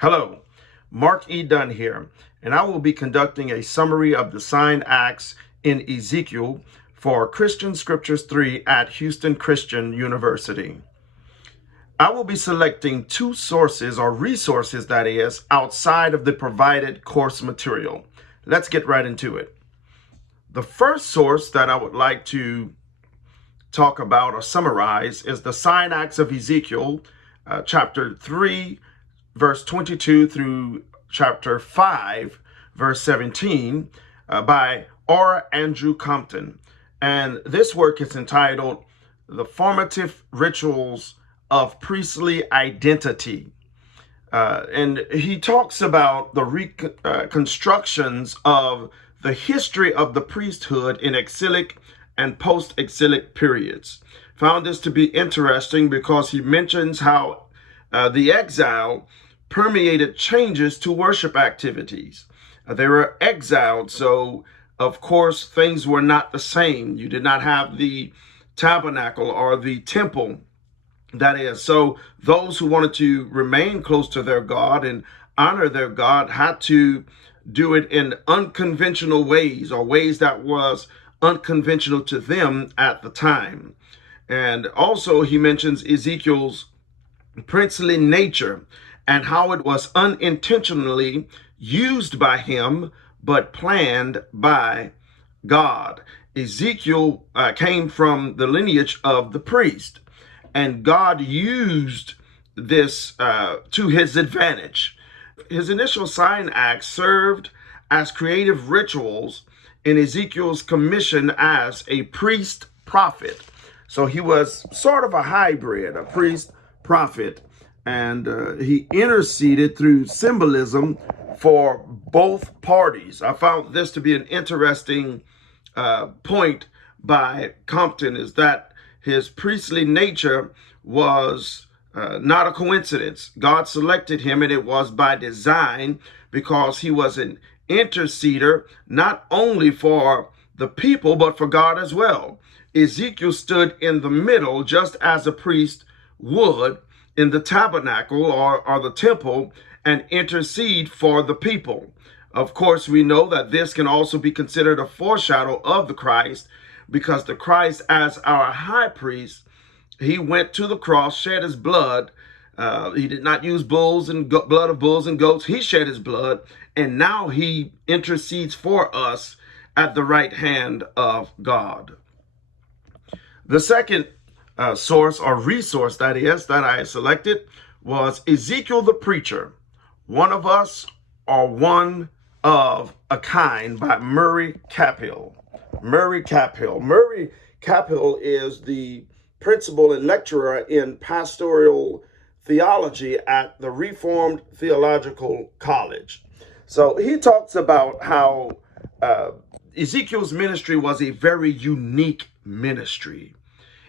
Hello, Mark E. Dunn here, and I will be conducting a summary of the sign acts in Ezekiel for Christian Scriptures 3 at Houston Christian University. I will be selecting two sources or resources, that is, outside of the provided course material. Let's get right into it. The first source that I would like to talk about or summarize is the sign acts of Ezekiel, chapter 3, verse 22 through chapter 5, verse 17, by R. Andrew Compton. And this work is entitled The Formative Rituals of Priestly Identity. And he talks about the reconstructions of the history of the priesthood in exilic and post-exilic periods. Found this to be interesting because he mentions how the exile permeated changes to worship activities. They were exiled, so of course things were not the same. You did not have the tabernacle or the temple, that is. So those who wanted to remain close to their God and honor their God had to do it in unconventional ways, or ways that was unconventional to them at the time. And also he mentions Ezekiel's princely nature and how it was unintentionally used by him, but planned by God. Ezekiel came from the lineage of the priest, and God used this to his advantage. His initial sign acts served as creative rituals in Ezekiel's commission as a priest prophet. So he was sort of a hybrid, a priest prophet, and he interceded through symbolism for both parties. I found this to be an interesting point by Compton, is that his priestly nature was not a coincidence. God selected him, and it was by design, because he was an interceder not only for the people but for God as well. Ezekiel stood in the middle, just as a priest would in the tabernacle or the temple, and intercede for the people. Of course, we know that this can also be considered a foreshadow of the Christ, because the Christ, as our high priest, he went to the cross, shed his blood. He did not use bulls and blood of bulls and goats. He shed his blood, and now he intercedes for us at the right hand of God. The second source or resource, that is, that I selected was Ezekiel the Preacher, One of Us or One of a Kind by Murray Caphill. Murray Caphill. Murray Caphill is the principal and lecturer in pastoral theology at the Reformed Theological College. So he talks about how Ezekiel's ministry was a very unique ministry.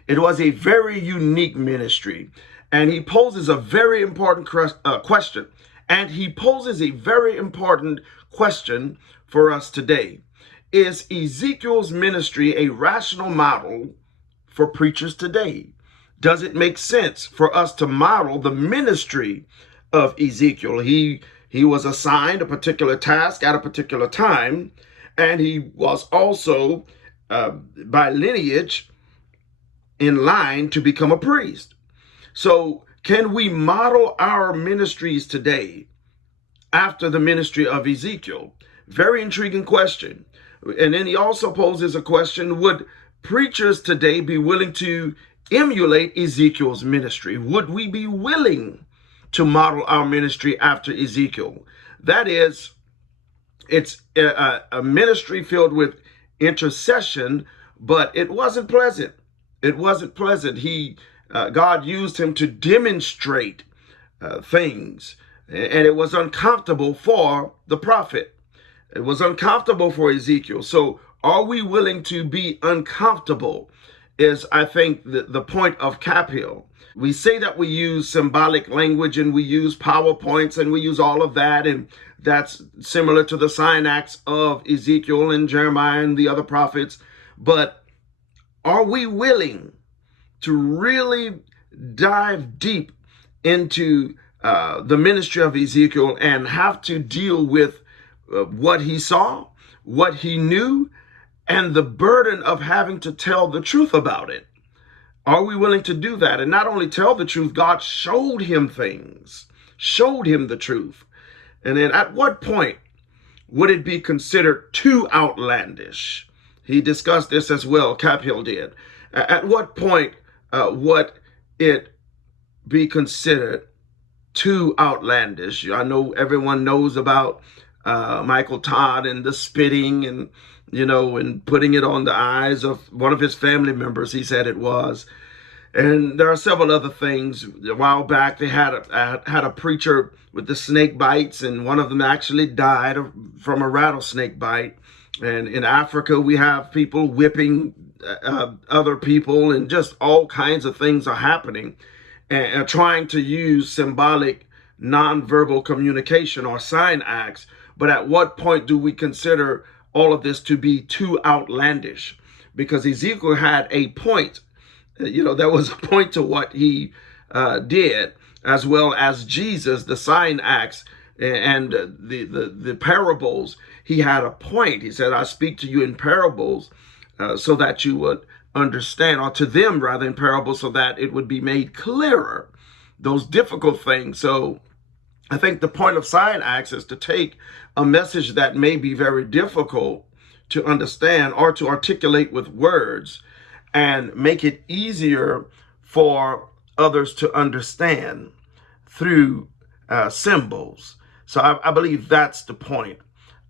It was a very unique ministry. And he poses a very important question. And he poses a very important question for us today. Is Ezekiel's ministry a rational model for preachers today? Does it make sense for us to model the ministry of Ezekiel? He was assigned a particular task at a particular time, and he was also by lineage in line to become a priest. So can we model our ministries today after the ministry of Ezekiel? Very intriguing question. And then he also poses a question: would preachers today be willing to emulate Ezekiel's ministry? Would we be willing to model our ministry after Ezekiel? That is, it's a ministry filled with intercession, but it wasn't pleasant. It wasn't pleasant. God used him to demonstrate things, and it was uncomfortable for the prophet. It was uncomfortable for Ezekiel. So are we willing to be uncomfortable is, I think, the point of Caphill. We say that we use symbolic language, and we use PowerPoints, and we use all of that, and that's similar to the sign acts of Ezekiel and Jeremiah and the other prophets. But are we willing to really dive deep into the ministry of Ezekiel and have to deal with what he saw, what he knew, and the burden of having to tell the truth about it. Are we willing to do that? And not only tell the truth, God showed him things, showed him the truth. And then at what point would it be considered too outlandish? He discussed this as well, Caphill did. At what point would it be considered too outlandish? I know everyone knows about Michael Todd and the spitting and, and putting it on the eyes of one of his family members, he said it was. And there are several other things. A while back, they had a preacher with the snake bites, and one of them actually died from a rattlesnake bite. And in Africa, we have people whipping other people, and just all kinds of things are happening, and trying to use symbolic nonverbal communication or sign acts. But at what point do we consider all of this to be too outlandish? Because Ezekiel had a point. There was a point to what he did, as well as Jesus, the sign acts and the parables. He had a point. He said, I speak to you in parables so that you would understand, or to them rather in parables, so that it would be made clearer, those difficult things. So I think the point of sign acts is to take a message that may be very difficult to understand or to articulate with words and make it easier for others to understand through symbols. So I believe that's the point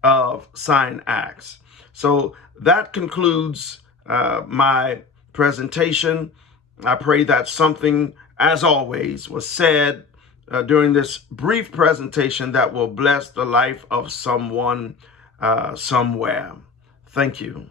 of sign acts. So that concludes my presentation. I pray that something, as always, was said during this brief presentation that will bless the life of someone somewhere. Thank you.